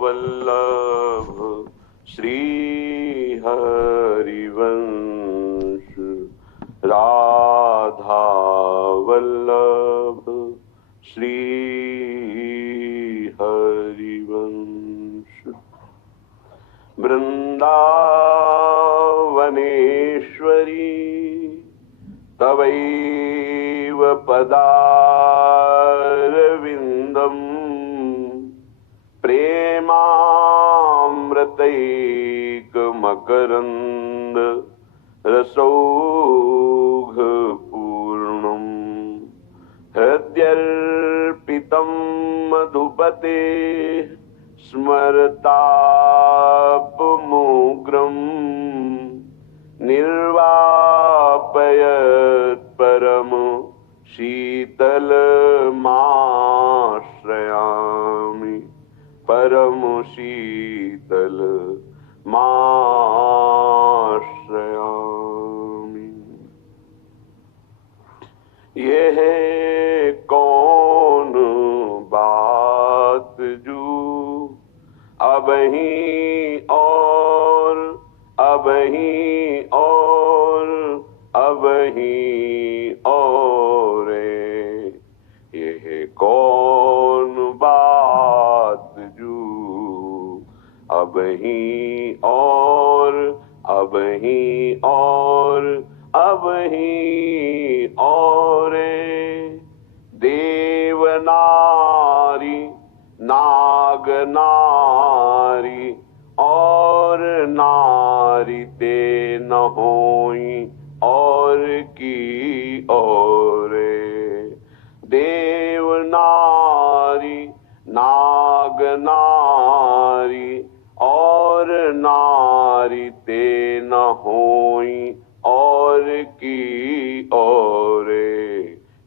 वल्लभ श्री हरिवंश, राधा वल्लभ श्री हरिवंश। वृंदावनेश्वरी तवैव पदारविन्दम् प्रेमामृतैकमकरन्द रसौघपूर्णम्। हृद्यर्पितं मधुपते स्मरतापमुग्रम्, निर्वापयत् परम शीतलमाश्रयामि, परम शीतलमाश्रयामि। यह कौन बात जो अबहीं और अबहीं और अबहीं और, यह कौन बात जो अबहीं और अबहीं और अबहीं और। देवनारी नागनारी और नारी ते न होई और की और। देव नारी नागनारी और नारी ते न होई और की और।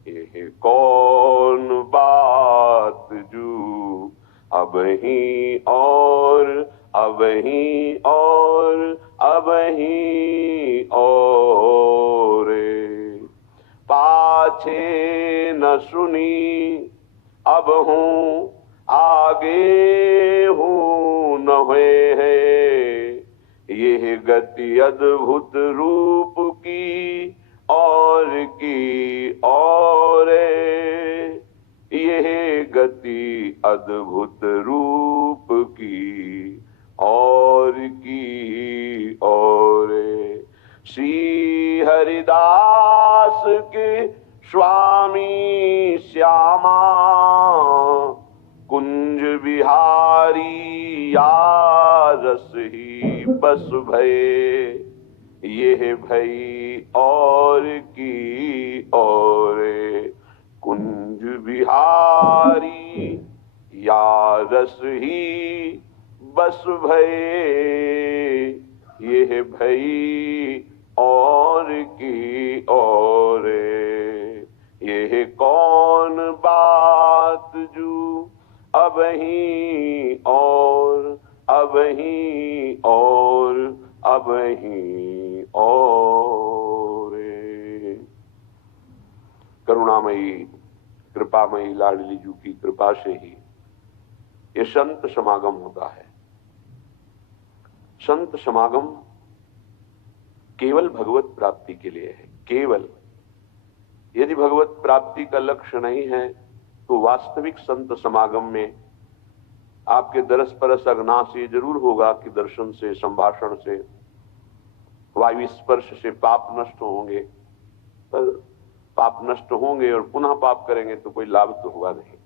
यह कौन बात जो अबहीं और अबहीं और अबहीं और। पाछे न सुनी अब हूँ आगे हूँ न हुए है, यह गति अद्भुत रूप की और की और। यह गति अद्भुत रूप की और की और। श्री हरिदास के स्वामी श्यामा कुंज बिहारी या रस ही बस भये, यह भई और की और। कुंज बिहारी या रस ही बस भये, यह भई और की और। यह कौन बात जो अबहीं और अबहीं और अबहीं और। करुणामयी कृपामयी लाडली जू की कृपा से ही ये संत समागम होता है। संत समागम केवल भगवत प्राप्ति के लिए है, केवल। यदि भगवत प्राप्ति का लक्ष्य नहीं है तो वास्तविक संत समागम में आपके दरस परस अग्नास ये जरूर होगा कि दर्शन से, संभाषण से, वायु स्पर्श से पाप नष्ट होंगे, पर पाप नष्ट होंगे और पुनः पाप करेंगे तो कोई लाभ तो होगा नहीं।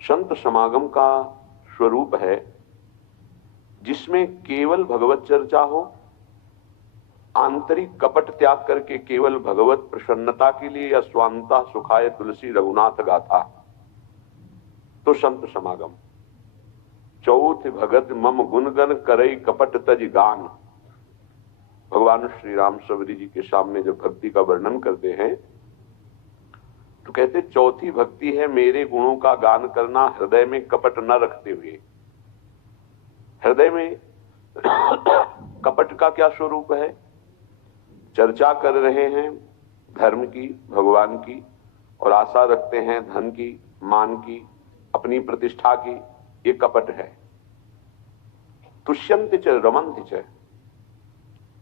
संत समागम का स्वरूप है जिसमें केवल भगवत चर्चा हो, आंतरिक कपट त्याग करके केवल भगवत प्रसन्नता के लिए या स्वांता सुखाय तुलसी रघुनाथ गाथा, तो संत समागम। चौथ भगत मम गुणगन करई कपट तज गान। भगवान श्री राम सबरी जी के सामने जब भक्ति का वर्णन करते हैं तो कहते चौथी भक्ति है मेरे गुणों का गान करना हृदय में कपट न रखते हुए। हृदय में कपट का क्या स्वरूप है? चर्चा कर रहे हैं धर्म की, भगवान की, और आशा रखते हैं धन की, मान की, अपनी प्रतिष्ठा की, ये कपट है। तुष्यंति च रमन्ति च,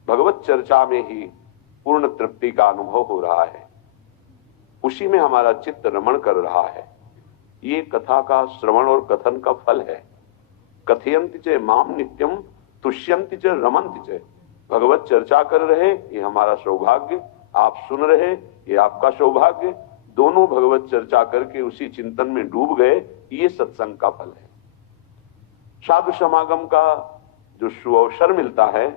भगवत चर्चा में ही पूर्ण तृप्ति का अनुभव हो रहा है, उसी में हमारा चित्त रमण कर रहा है। ये कथा का श्रवण और कथन का फल है। कथयन्ति च माम नित्यम तुष्यन्ति च रमन्ति च, भगवत चर्चा कर रहे ये हमारा सौभाग्य, आप सुन रहे ये आपका सौभाग्य, दोनों भगवत चर्चा करके उसी चिंतन में डूब गए, ये सत्संग का फल है। साधु समागम का जो सुअवसर मिलता है